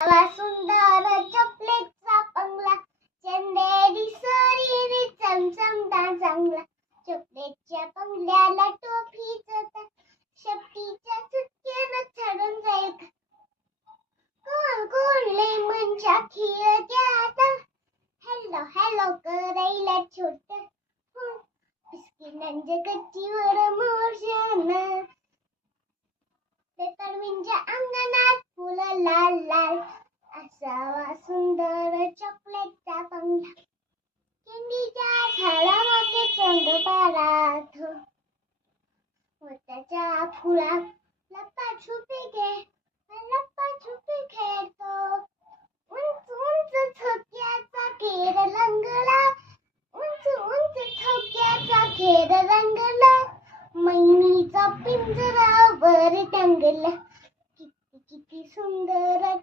सुंदर चॉकलेटचा बंगला, चंदेरी सोनेरी चमचमदार चांगला. चॉकलेटच्या बंगल्याला टोपीचा ताज, शेपटीच्या चुटक्यानं चढून जाईल. कोण कोणले म्हणजे खिळक्यात, हॅलो हॅलो करायला छोट. बिस्किटांच्या गच्चीवर मोरशानं, पेपरमिंटच्या अंगणात फुलं लाल लाल. असावा सुंदर चॉकलेटचा बंगला, केंडीच्या झाडामध्ये रंगपारात. मोत्याच्या फुला लप्पाछुपी खेळ, लप्पाछुपी खेळ.